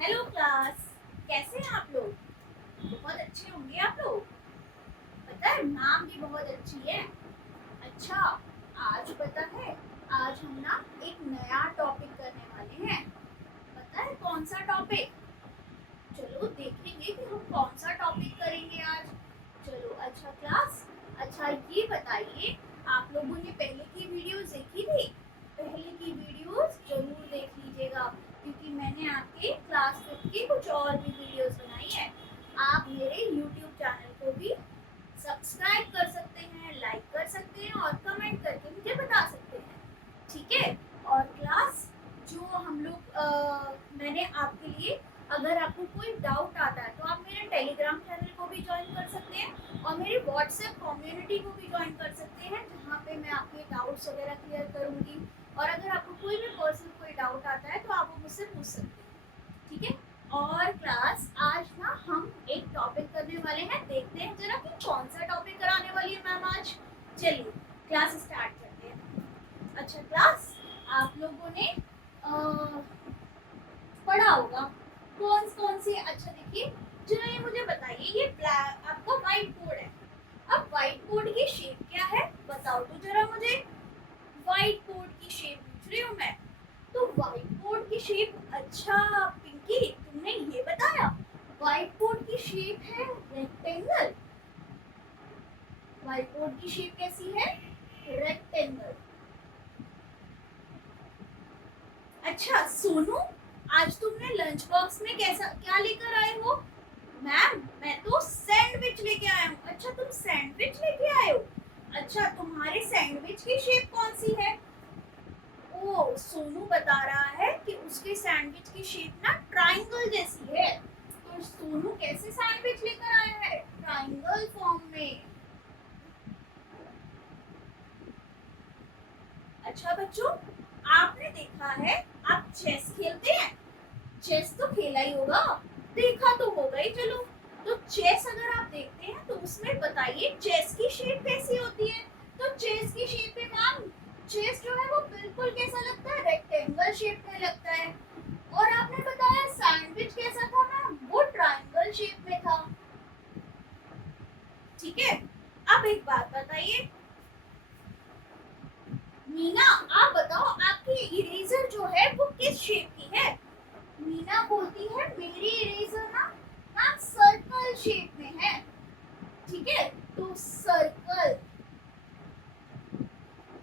Hello class, कैसे हैं आप लोग? बहुत अच्छे होंगे आप लोग। पता है नाम भी बहुत अच्छी है। अच्छा, आज पता है, आज हम ना एक नया टॉपिक करने वाले हैं। पता है कौन सा टॉपिक? चलो देखेंगे कि हम कौन सा टॉपिक करेंगे आज। चलो अच्छा क्लास, अच्छा ये बताइए, आप लोगों ने पहले की वीडियोस देखी थी? पहले की वीडियोस जरूर देख लीजिएगा, क्योंकि मैंने आपके क्लास 5 की कुछ और भी वीडियोस बनाई है। आप मेरे यूट्यूब चैनल को भी सब्सक्राइब कर सकते हैं, लाइक कर सकते हैं और कमेंट करके मुझे बता सकते हैं। ठीक है। और क्लास, जो हम लोग मैंने आपके लिए, अगर आपको कोई डाउट आता है तो आप मेरे टेलीग्राम चैनल को भी ज्वाइन कर सकते हैं और मेरी व्हाट्सएप कम्युनिटी को भी ज्वाइन कर सकते हैं, जहाँ पे मैं आपके डाउट्स वगैरह क्लियर करूँगी। और अगर आपको कोई भी पर्सनल कोई डाउट आता है तो आप वो मुझसे पूछ सकते हैं। ठीक है। और क्लास, आज ना हम एक टॉपिक करने वाले हैं, देखते हैं जरा कि कौन सा टॉपिक कराने वाली है मैम आज। चलिए क्लास स्टार्ट करते हैं। अच्छा क्लास, आप लोगों ने पढ़ा होगा कौन कौन सी। अच्छा देखिए, जरा ये मुझे बताइए, ये ब्लैक आपका व्हाइट बोर्ड है। अब व्हाइट बोर्ड की शेप क्या है बताओ तो जरा मुझे। व्हाइट बोर्ड की शेप पूछ रही हूँ मैं। तो व्हाइट बोर्ड की शेप, अच्छा पिंकी तुमने ये बताया, व्हाइट बोर्ड की शेप है रेक्टेंगल। व्हाइट बोर्ड की शेप कैसी है? रेक्टेंगल। अच्छा सोनू, आज तुमने लंच बॉक्स में कैसा क्या लेकर आए हो? मैम मैं तो सैंडविच लेके आया हूँ। अच्छा तुम सैंडविच लेके आए हो। अच्छा तुम्हारे सैंडविच की शेप कौन सी है? ओ सोनू बता रहा है कि उसके सैंडविच की शेप ना ट्रायंगल जैसी है। तो सोनू कैसे सैंडविच लेकर आया है? ट्रायंगल फॉर्म में। अच्छा बच्चों, आपने देखा है, आप चेस खेलते हैं? चेस तो खेला ही होगा, देखा तो होगा ही। चलो, तो चेस अगर आप देखते हैं तो उसमें बताइए चेस की शेप कैसी होती है? तो चेस की शेप में मैम, चेस जो है वो बिल्कुल कैसा लगता है? रेक्टेंगल शेप में लगता है। और आपने बताया सैंडविच कैसा था मैम? वो ट्रायंगल शेप में था। ठीक है। अब एक बात बताइए मीना, आप बताओ आपकी इरेजर जो है वो किस शेप की है? मीना बोलती है मेरी इरेजर ना मैम सर्कल शेप में है। ठीक है, तो सर्कल।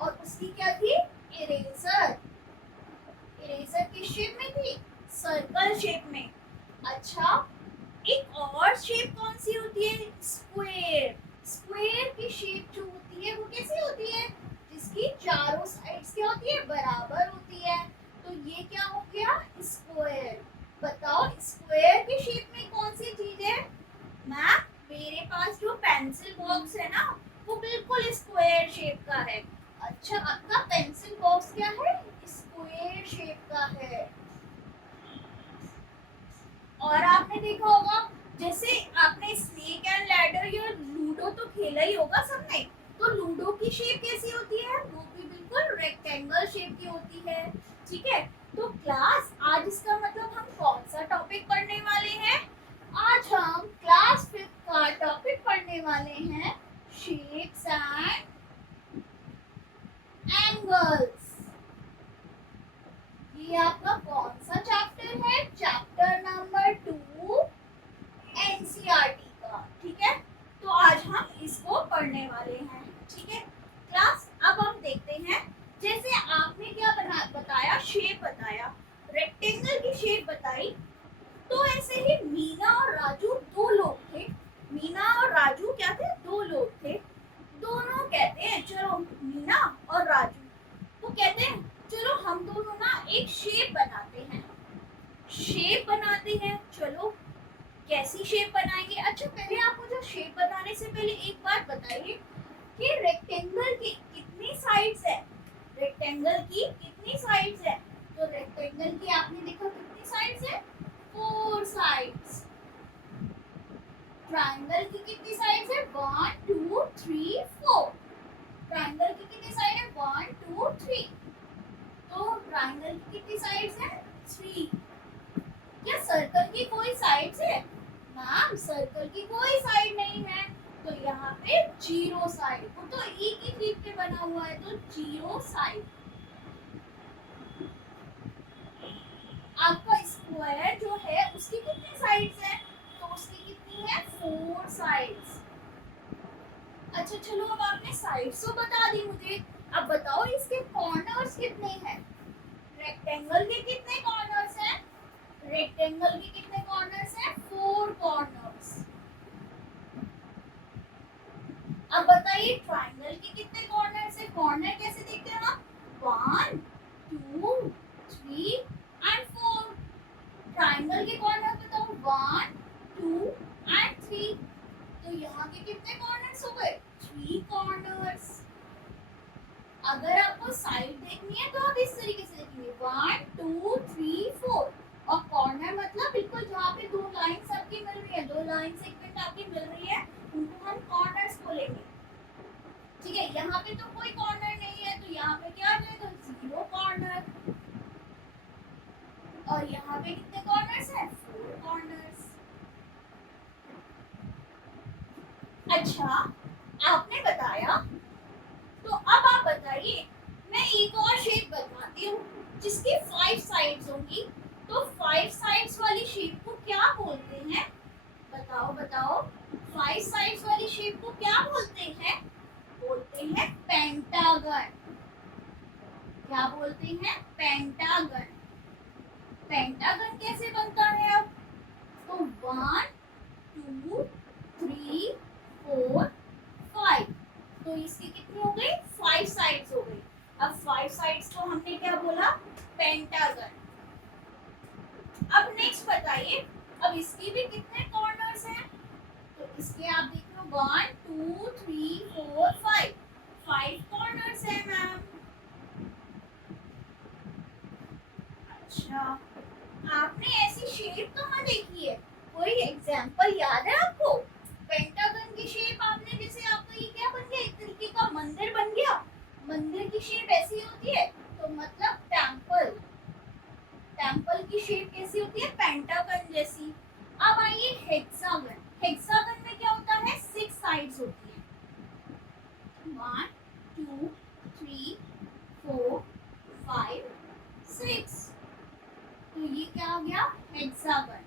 और उसकी क्या थी? इरेजर। इरेजर किस शेप में थी? सर्कल शेप में। अच्छा, एक और शेप कौन सी होती है? स्क्वायर। स्क्वायर की शेप जो होती है वो कैसी होती है? जिसकी चारों साइड्स क्या होती है? बराबर होती है। तो ये क्या हो गया? स्क्वायर। बताओ स्क्वायर की शेप में कौन सी चीज है? मैम मेरे पास जो पेंसिल बॉक्स है ना, वो बिल्कुल स्क्वायर शेप का है। अच्छा आपका पेंसिल बॉक्स क्या है? स्क्वायर शेप का है। और आपने देखा होगा, जैसे आपने स्नेक एंड लैडर या लूडो तो खेला ही होगा सबने। तो लूडो की शेप कैसी होती है? वो भी बिल्कुल रेक्टेंगल शेप की होती है। ठीक है। तो क्लास, आज इसका मतलब हम कौन सा टॉपिक पढ़ने वाले हैं? आज हम क्लास 5 का टॉपिक पढ़ने वाले हैं, शेप्स एंड एंगल्स। ये आपका कौन सा चैप्टर है? चैप्टर नंबर 2 एनसीईआरटी का। ठीक है। तो आज हम इसको पढ़ने वाले हैं। ठीक है क्लास, अब हम देखते हैं, जैसे आपने क्या बताया, शेप बताया, रेक्टेंगल की शेप बताई। तो ऐसे ही मीना और राजू दो लोग थे। मीना और राजू क्या थे? दो लोग थे। दोनों कहते हैं, चलो मीना और राजू तो कहते हैं चलो हम दोनों ना एक शेप बनाते हैं। शेप बनाते हैं, चलो कैसी शेप बनाएंगे? अच्छा पहले आप मुझे शेप बनाने से पहले एक बात बताइए कि रेक्टेंगल की कितनी साइड्स है? रेक्टेंगल की कितनी साइड्स है? तो रेक्टेंगल की आपने देखा कितनी साइड्स है? 4 साइड्स। ट्रायंगल की कितनी साइड्स है? 1 2 3 4। ट्रायंगल की कितनी साइड है? 1 2 3। तो ट्रायंगल की कितनी साइड्स है? 3। क्या सर्कल की कोई साइड है? मैम सर्कल की कोई साइड नहीं है, तो यहाँ पे जीरो साइड। वो तो एक ही शीट पे बना हुआ है, तो जीरो साइड। आपका स्क्वायर जो है उसकी कितनी साइड्स हैं? तो उसकी कितनी है? 4 साइड्स। अच्छा चलो, अब आपने साइड्स तो बता दी मुझे, अब बताओ इसके कॉर्नर्स कितने हैं? रेक्टेंगल के कितने कॉर्नर्स हैं? रेक्टेंगल के कितने कॉर्नर्स हैं? 4 कॉर्नर्स। अब बताइए ट्रायंगल के कितने कॉर्नर्स हैं? कॉर्नर कैसे देखते हैं हम? 1 2 3 एंड 4। ट्रायंगल के कॉर्नर बताओ, 1 2 एंड 3। तो यहाँ के कितने कॉर्नर्स हो गए? 3 कॉर्नर्स। अगर आपको साइड देखनी है तो आप इस तरीके से देखेंगे, 1 2 3 4। और कॉर्नर मतलब बिल्कुल जहाँ पे दो लाइंस आपकी मिल रही है, दो लाइन सेगमेंट आपकी मिल रही है, उनको हम कॉर्नर्स बोलेंगे। ठीक है, यहाँ पे तो कोई कॉर्नर नहीं है, तो यहाँ पे क्या आ जाएगा? 0 कॉर्नर। और यहाँ पे कितने कॉर्नर्स हैं? 4 कॉर्नर्स। अच्छा, आपने बताया, तो अब आप बताइए, मैं एक और शेप बताती हूँ जिसकी 5 साइड्स होंगी। तो 5 साइड्स वाली शेप को क्या बोलते हैं? बताओ बताओ, 5 साइड्स वाली शेप को क्या बोलते हैं? बोलते हैं पेंटागन। क्या बोलते हैं? पेंटागन। पेंटागन कैसे बनता है? अब तो 1 2 3 4 5। तो इसकी कितनी हो गई? 5 साइड्स हो गई। अब 5 साइड्स को हमने क्या बोला? पेंटागन। अब नेक्स्ट बताइए, अब इसकी भी कितने कॉर्नर्स हैं? तो इसके आप देख लो, 1 2 3 4 5। 5 कॉर्नर्स हैं मैम। अच्छा, आपने ऐसी शेप कहाँ देखी है? कोई एग्जाम्पल याद है आपको? पेंटागन की शेप आपने, जैसे आपका ये क्या बन गया? एक तरीके का मंदिर बन गया। मंदिर की शेप ऐसी होती है, तो मतलब टेम्पल। टेम्पल की शेप कैसी होती है? पेंटागन जैसी। अब आइए हेक्सागन। हेक्सागन में क्या होता है? 6 साइड्स होती है। 1 2 3 4 5 6। तो ये क्या हो गया? हेक्सागन।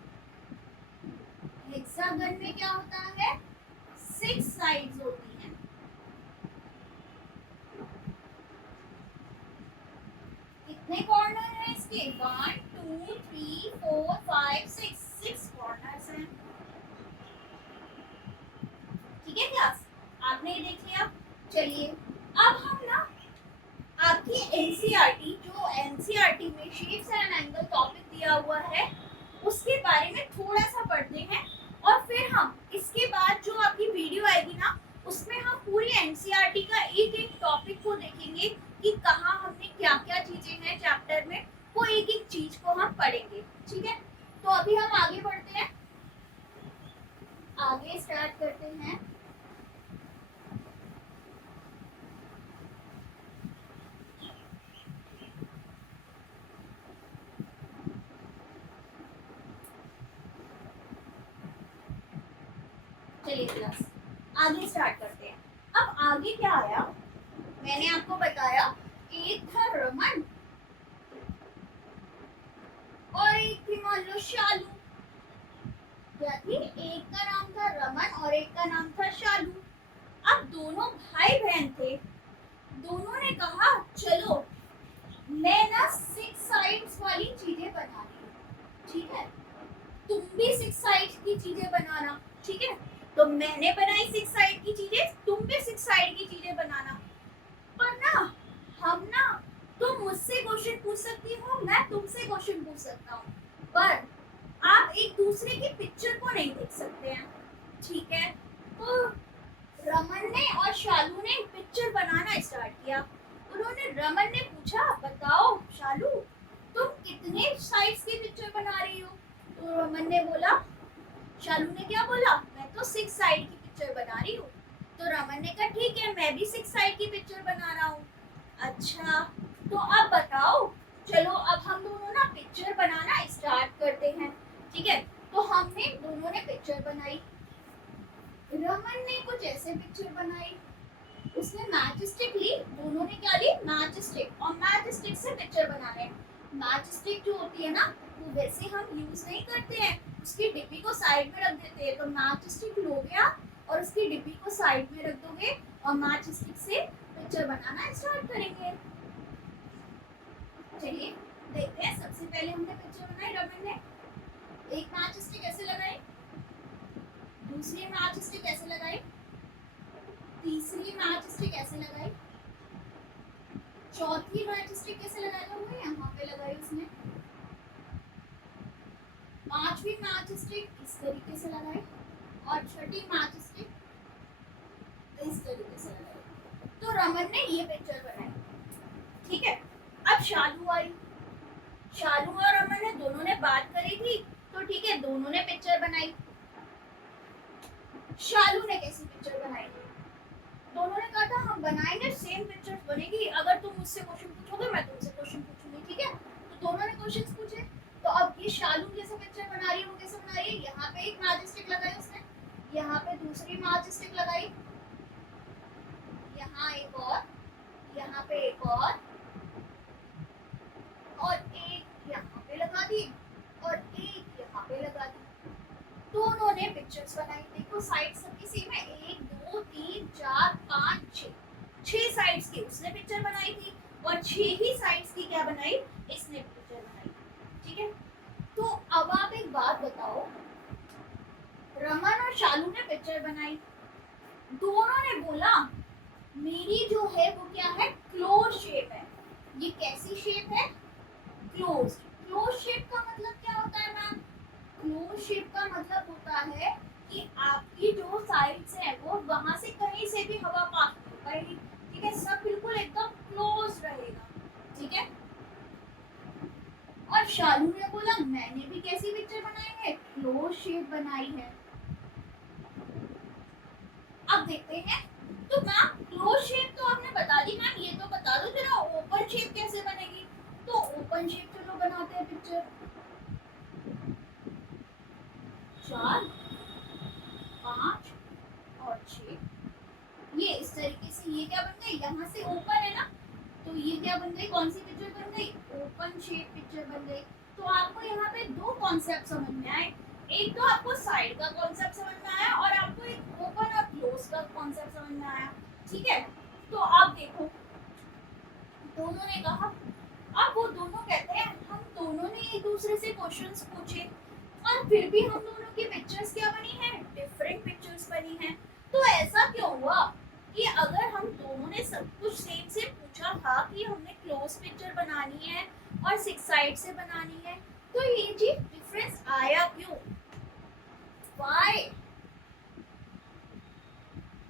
हेक्सागन में क्या होता है? 6 साइड्स होती हैं। कितने कॉर्नर हैं इसके? 1 2 3 4 5 6। 6 कॉर्नर्स हैं। ठीक है क्लास, आपने ये देख लिया। चलिए, अब हम ना आपकी एनसीईआरटी, जो एनसीईआरटी में शेप्स एंड एंगल टॉपिक दिया हुआ है, उसके बारे में थोड़ा सा पढ़ते हैं। और फिर हम इसके बाद जो आपकी वीडियो आएगी ना, उसमें हम पूरी एनसीईआरटी का एक एक टॉपिक को देखेंगे कि कहाँ हमने क्या क्या चीजें हैं चैप्टर में, वो एक एक चीज को हम पढ़ेंगे। ठीक है, तो अभी हम आगे बढ़ते हैं, आगे स्टार्ट करते हैं। चलिए क्लास, आगे स्टार्ट करते हैं। अब आगे क्या आया? मैंने आपको बताया, एक था रमन और एक थी मान लो शालू। क्या थी? एक का नाम था रमन और एक का नाम था शालू। अब दोनों भाई बहन थे। दोनों ने कहा चलो मैं ना 6 साइड्स वाली चीजें बना रही हूँ। ठीक है, तुम भी 6 साइड्स की चीजें बनाना। ठीक है, तो मैंने बनाई 6 साइड की चीजें, तुम भी 6 साइड की चीजें बनाना। पर ना हम ना, तुम मुझसे क्वेश्चन पूछ सकती हो, मैं तुमसे क्वेश्चन पूछ सकता हूँ, पर आप एक दूसरे की पिक्चर को नहीं देख सकते हैं। ठीक है, तो रमन ने और शालू ने पिक्चर बनाना स्टार्ट किया। उन्होंने, रमन ने पूछा बताओ शालू, तुम कितने साइड्स की पिक्चर बना रही हो? तो रमन ने बोला, शालू ने क्या बोला? मैं तो 6 साइड की पिक्चर बना रही हूँ। तो रमन ने कहा ठीक है, मैं भी 6 साइड की पिक्चर बना रहा हूँ। अच्छा, तो अब बताओ, चलो अब हम दोनों ना पिक्चर बनाना स्टार्ट करते हैं। ठीक है, तो हमने दोनों ने पिक्चर बनाई। रमन ने कुछ ऐसे पिक्चर बनाई, उसने मैच स्टिक ली, दोनों ने क्या ली, मैच स्टिक, और मैच स्टिक से पिक्चर बनाने। मैच स्टिक जो होती है ना, वो वैसे हम यूज नहीं करते हैं, उसकी डिब्बी को साइड में रख देते हैं। तो मैच स्टिक लोगे आप और उसकी डिब्बी को साइड में रख दोगे और मैच स्टिक से पिक्चर बनाना स्टार्ट करेंगे। चलिए देखते हैं। सबसे पहले हमने पिक्चर बनाई, रमन ने एक मैच स्टिक ऐसे लगाई, दूसरी मैच स्टिक ऐसे लगाई, तीसरी मैच स्टिक ऐसे लगाई, चौथी मैच स्टिक कैसे लगाई, होंगे यहाँ पे लगाई उसने, पांचवी मैच स्टिक इस तरीके से लगाई और छठी मैच स्टिक इस तरीके से लगाई। तो रमन ने ये पिक्चर बनाई, ठीक है। अब शालू आई, शालू और रमन ने दोनों ने बात करी थी, तो ठीक है दोनों ने पिक्चर बनाई। शालू ने कैसी पिक्चर बनाई, दोनों ने कहा था हम बनाएंगे, सेम पिक्चर्स बनेगी, अगर तुम मुझसे क्वेश्चन पूछोगे मैं तुमसे क्वेश्चन पूछूंगी, ठीक है। तो दोनों ने क्वेश्चंस पूछे। तो अब ये शालू कैसे पिक्चर बना रही है, वो कैसे बना रही है, यहाँ पे एक मैच स्टिक लगाई उसने, यहाँ पे दूसरी मैच स्टिक लगाई, यहाँ एक और, यहाँ पे एक और एक यहाँ पे लगा दी और एक यहाँ पे लगा दी। दोनों ने पिक्चर्स बनाई। देखो साइड सबकी सेम है, 1 2 3 4 5 6 साइड्स की उसने पिक्चर बनाई थी और 6 ही साइड्स की क्या बनाई, इसने पिक्चर बनाई, ठीक है। तो अब आप एक बात बताओ, रमन और शालू ने पिक्चर बनाई, दोनों ने बोला मेरी जो है वो क्या है, क्लोज शेप है। ये कैसी शेप है, क्लोज। क्लोज शेप का मतलब क्या होता है मैम, क्लोज शेप का मतलब होता है कि आपकी जो साइड्स है वो वहां से कहीं से भी हवा पास नहीं पाएगी, ठीक है, सब बिल्कुल एकदम क्लोज रहेगा, ठीक है। और शालू ने बोला मैंने भी कैसी पिक्चर बनाई है, क्लोज शेप बनाई है। अब देखते हैं। तो मैम क्लोज शेप तो आपने बता दी, मैम ये तो बता दो जरा ओपन शेप कैसे बनेगी। तो ओपन शेप चलो बनाते हैं पिक्चर। 4 5 और 6, ये इस तरीके से, ये क्या बन गई, यहाँ से ओपन है ना, तो ये क्या बन गई, कौन सी पिक्चर बन गई, ओपन शेप पिक्चर बन गई। तो आपको यहाँ पे दो कॉन्सेप्ट समझ में आए, एक तो आपको साइड का कॉन्सेप्ट समझ में आया और आपको एक ओपन और क्लोज का कॉन्सेप्ट समझ में आया, ठीक है। तो आप देखो दोनों ने कहा, अब वो दोनों कहते हैं हम दोनों ने एक दूसरे से क्वेश्चंस पूछे और फिर भी हम दोनों की पिक्चर्स क्या बनी है, डिफरेंट पिक्चर्स बनी है। तो ऐसा क्यों हुआ कि अगर हम दोनों ने सब कुछ सेम से पूछा था कि हमने क्लोज पिक्चर बनानी है और 6 साइड से बनानी है, तो ये चीज डिफरेंस आया क्यों, why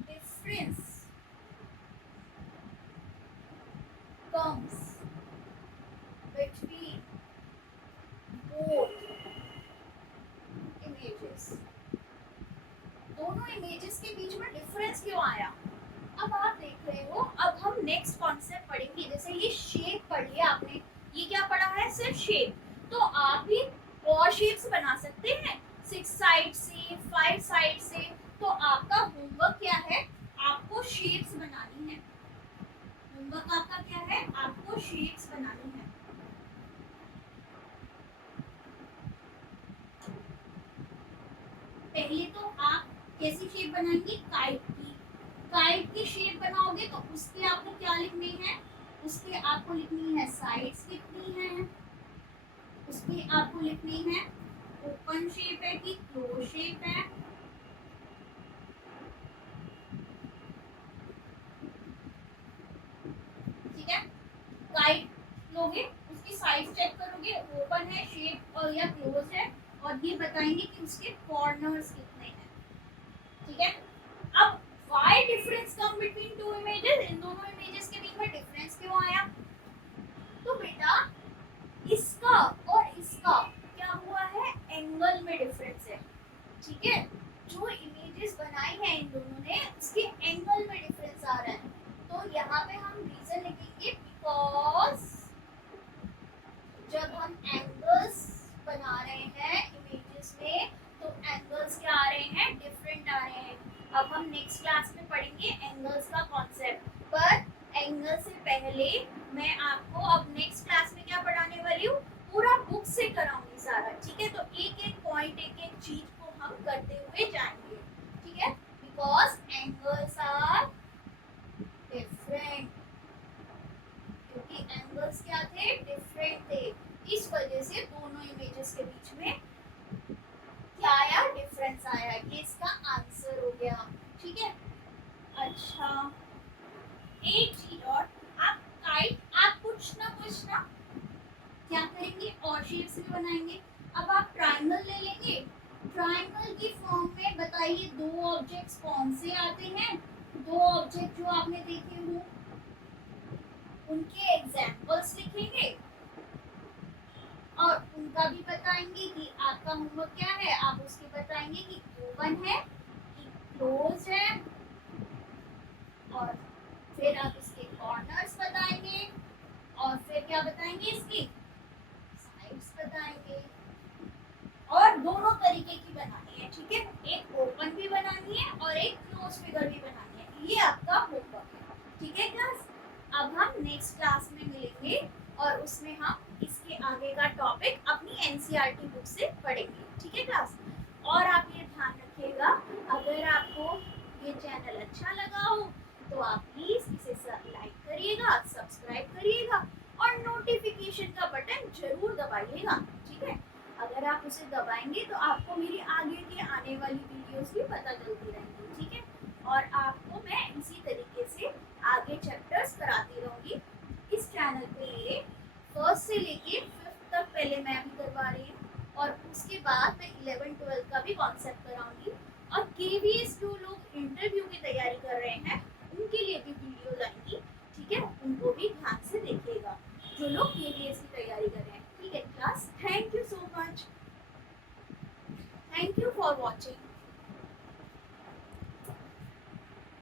difference comes between both images, दोनों इमेजेस के बीच में डिफरेंस क्यों आया। अब आप देख रहे हो, अब हम नेक्स्ट कॉन्सेप्ट पढ़ेंगे। जैसे ये शेप पढ़ लिया आपने, ये क्या पढ़ा है, सिर्फ शेप। तो आप भी और शेप्स बना सकते हैं 6 साइड से, 5 साइड से। तो आपका होमवर्क क्या है, आपको शेप्स बनानी है। होमवर्क आपका क्या है, आपको शेप्स बनानी है। पहले तो आप कैसी शेप बनाएंगे, काइट की। काइट की शेप बनाओगे तो उसके आपको क्या लिखनी है, उसके आपको लिखनी है साइड्स कितनी है, उसके आपको लिखनी है ओपन शेप है कि क्लोज शेप है, ठीक है। काइट लोगे उसकी साइज चेक करोगे, ओपन है शेप और या क्लोज है, और ये बताएंगे कि उसके कॉर्नर्स कितने हैं, ठीक है। अब why difference come between two images, इन दोनों इमेजेस के बीच में डिफरेंस क्यों आया। तो बेटा इसका और इसका क्या हुआ है, एंगल में डिफरेंस है, ठीक है। जो इमेजेस बनाई है इन दोनों ने उसके एंगल में डिफरेंस आ रहा है। तो यहाँ पे हम रीजन लिखेंगे बिकॉज जब हम एंगल्स बना रहे हैं इमेजेस ऑब्जेक्ट्स में तो एंगल्स क्या आ रहे हैं, डिफरेंट आ रहे हैं। अब हम नेक्स्ट क्लास में पढ़ेंगे एंगल्स का कॉन्सेप्ट, पर एंगल से पहले मैं आपको अब नेक्स्ट क्लास में क्या पढ़ाने वाली हूँ, पूरा बुक से कराऊंगी सारा, ठीक है। तो एक एक पॉइंट, एक एक चीज को हम करते हुए जाएंगे, ठीक है। बिकॉज एंगल्स आर डिफरेंट, क्योंकि एंगल्स क्या थे, डिफरेंट थे, इस वजह से दोनों इमेजेस के बीच में क्या आया, डिफरेंस आया। ये इसका आंसर हो गया, ठीक है। अच्छा, एक चीज और, आप काइट आप कुछ ना क्या करेंगे, और शेप्स भी बनाएंगे। अब आप ट्रायंगल ले लेंगे, ट्रायंगल की फॉर्म में बताइए दो ऑब्जेक्ट्स कौन से आते हैं, दो ऑब्जेक्ट जो आपने देखे हो उनके एग्जांपल्स लिखेंगे और उनका भी बताएंगे कि आपका होमवर्क क्या है। आप उसके बताएंगे कि ओपन है कि क्लोज है, और फिर आप इसके कॉर्नर्स बताएंगे, और फिर क्या बताएंगे, इसकी साइड्स बताएंगे, और दोनों तरीके की बनानी है, ठीक है। एक ओपन भी बनानी है और एक क्लोज फिगर भी बनानी है। ये आपका होमवर्क है, ठीक है क्लास। अब हम नेक्स्ट क्लास में मिलेंगे और उसमें हम इसके आगे का टॉपिक अपनी एनसीईआरटी बुक से पढ़ेंगे, ठीक है क्लास। और आप ये ध्यान रखिएगा, अगर आपको ये चैनल अच्छा लगा हो तो आप प्लीज इसे लाइक करिएगा, सब्सक्राइब करिएगा और नोटिफिकेशन का बटन जरूर दबाइएगा, ठीक है। अगर आप उसे दबाएंगे तो आपको मेरी आगे की आने वाली वीडियोस भी पता चलती रहेंगी, ठीक है। और आपको मैं इसी तरीके से आगे चैप्टर्स कराती रहूंगी। इस चैनल पे मेरे फर्स्ट से लेके 5th तक पहले मैं भी करवा रही हूँ, और उसके बाद मैं 11 12 का भी कॉन्सेप्ट कराऊंगी। और केवीएस जो लोग इंटरव्यू की तैयारी कर रहे हैं उनके लिए भी वीडियो आएंगी, ठीक है। उनको भी ध्यान से देखिएगा, जो लोग केवीएस की तैयारी कर रहे हैं, ठीक है class. Thank you so much, thank you for watching.